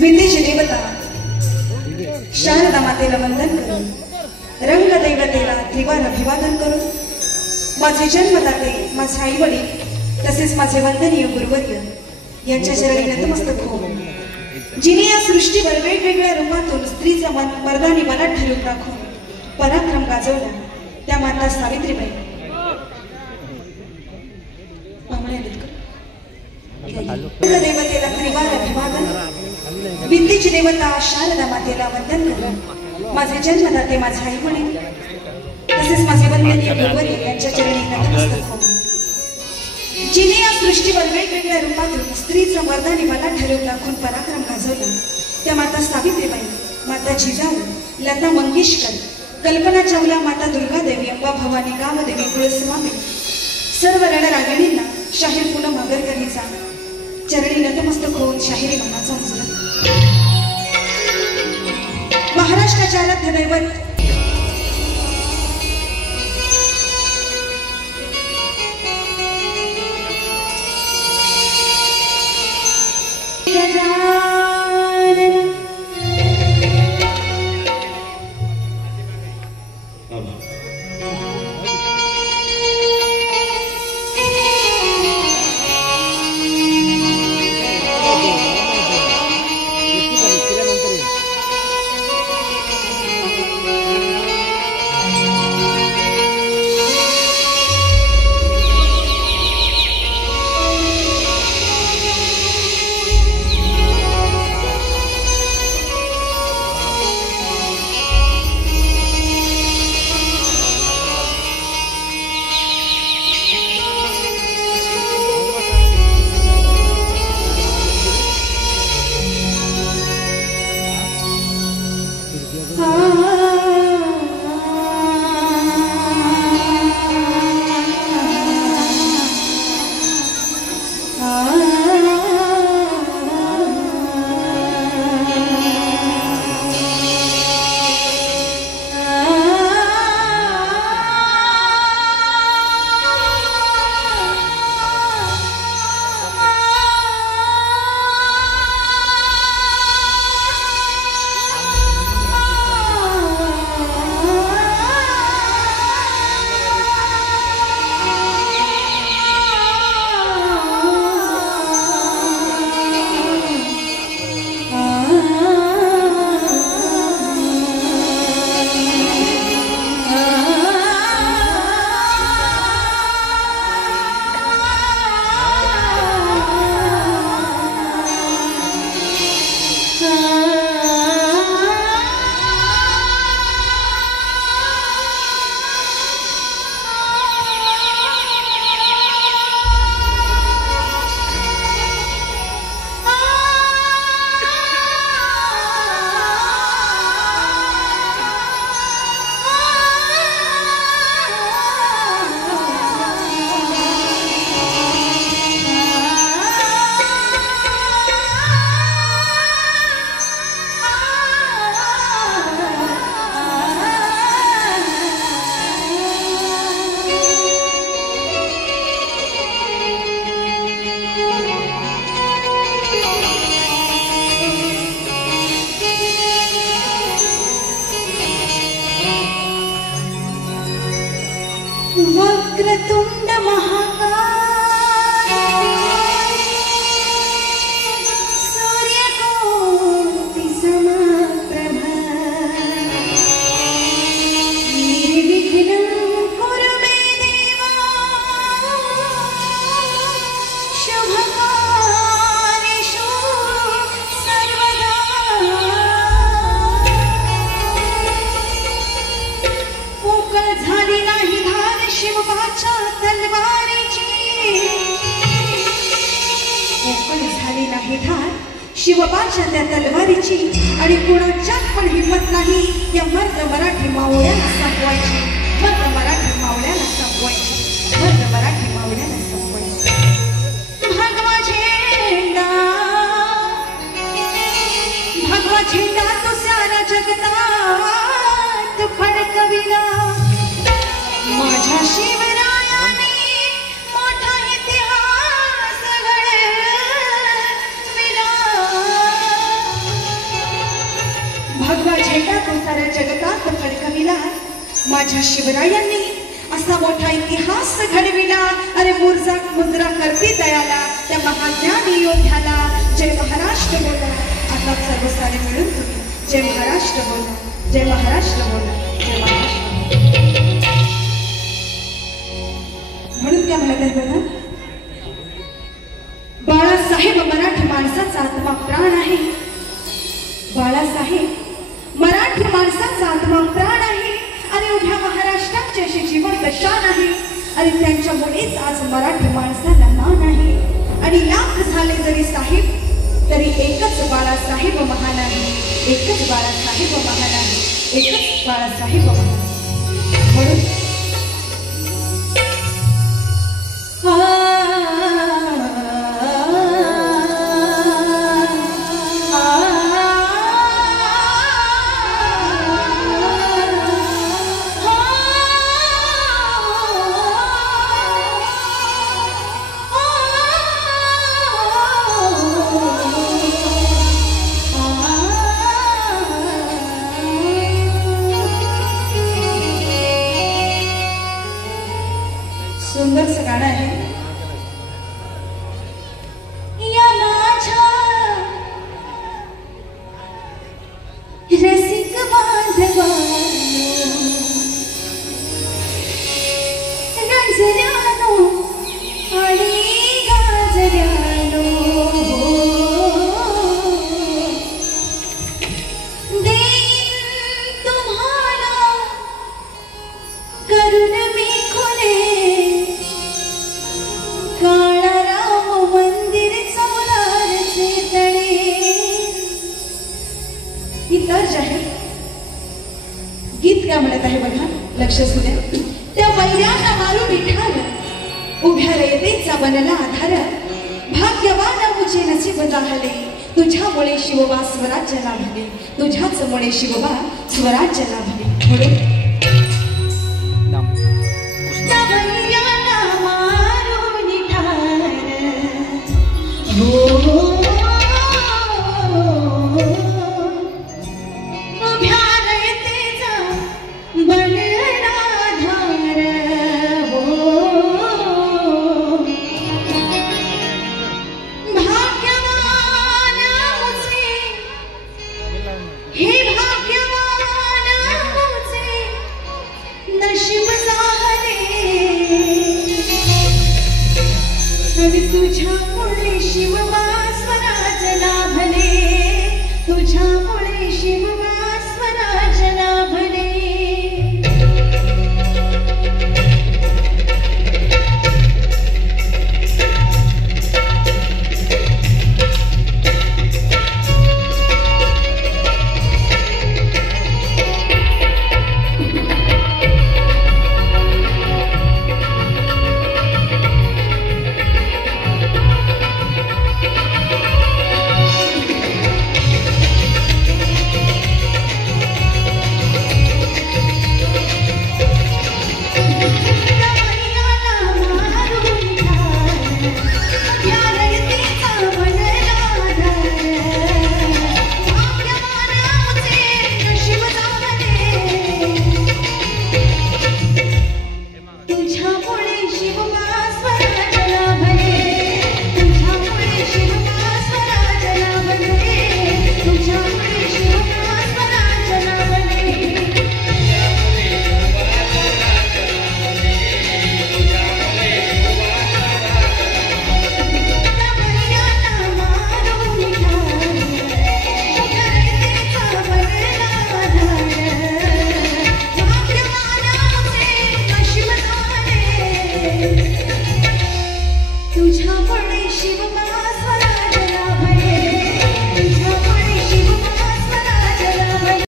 विंदेची देवता शारदा मातेला वंदन करून, रंग दैवतेला त्रिवार अभिवादन करून, माझे जन्मदाते, माझे आई वडील तसेच माझे वंदनीय गुरुवर्य यांच्या चरणी नतमस्तक होऊन, जिने या सृष्टीवर वेगवेगळ्या रूपातून स्त्रीचं मन मर्दानी मनात ठरवून राखून पराक्रम गाजवला त्या माता सावित्रीबाई देवतेला त्रिवार अभिवादन, विंदेची देवता शारदा मातेला वंदन करून, माझे जन्मदाते, माझे आई वडील तसेच माझे वंदनीय गुरुवर्य यांच्या चरणी नतमस्तक होऊन, जिने या सृष्टीवर वेगवेगळ्या रूपातून स्त्रीचं मर्दानी मनात ठरवून राखून पराक्रम गाजवला त्या माता सावित्रीबाई, माता जिजाऊ, लता मंगेशकर, कल्पना चावला, माता दुर्गादेवी, अंबा भवानी, कामदेवी, कुलस्वामी सर्व रणरागिणींना शाहीर पूनम आगरकरीचा चरणी नतमस्तक होऊन शाहिरी मानाचा मुजरा. महाराष्ट्राच्या आराध्य दैवत वक्रतुंड महाकाय सूर्यकोटि समप्रभा निर्विघ्नं कुरु मे देवा शुभकार्येषु सर्वदा पोकळ झाली नाही शिवबाच्या तलवारीची पोकळ झाली नाही धार शिवबाच्या त्या तलवारीची आणि कुणाच्यात पण हिंमत नाही या मर्द मराठी मावळ्याला संपवायची, मर्द मराठी मावळ्याला संपवायची, मर्द मराठी मावळ्याला संपवायची. भगवा झेंडा, भगवा झेंडा तो सारा जगतात फडकविला माझ्या शिवरायाने मोठा इतिहास घडविला. माझ्या शिवरायांनी असा मोठा इतिहास घडविला। अरे मुजरा करते दयाला त्या महाज्ञानी योद्ध्याला। जय महाराष्ट्र बोला। आता सर्व सारे मिळून तुम्ही जय महाराष्ट्र बोला, जय महाराष्ट्र बोला, जय महाराष्ट्र। म्हणून काय म्हणत आहे बघा, बाळासाहेब मराठी माणसाचा आत्मा प्राण आहे। बाळासाहेब मराठी माणसाचा आत्मा प्राण आहे। अरे उभ्या महाराष्ट्राची अशी जिवंत शान आहे। अरे त्यांच्यामुळेच आज मराठी माणसाला मान आहे। आणि लाख झाले जरी साहेब तरी एकच बाळासाहेब महान आहे। एकच बाळासाहेब महान आहे। एकच बाळासाहेब महान आहे। म्हणून सुंदरसं गाणं आहे। या माझ्या रसिक बांधवानो रंजल्यानो आणि गाजल्यानो देईन तुम्हाला करून मी खुले तर्ज आहे। गीत काय म्हणत आहे बघा, लक्ष असू द्या। त्या वैऱ्यांना मारू विठाल उभ्या रयतेचा बनला आधार। भाग्यवान मुझे नसीब जाहले तुझ्यामुळे शिवबा स्वराज्य लाभले। तुझ्याचमुळे शिवबा स्वराज्य लाभले। म्हणून त्या वैऱ्यांना मारू विठाल हो नशीब झाले तुझ्या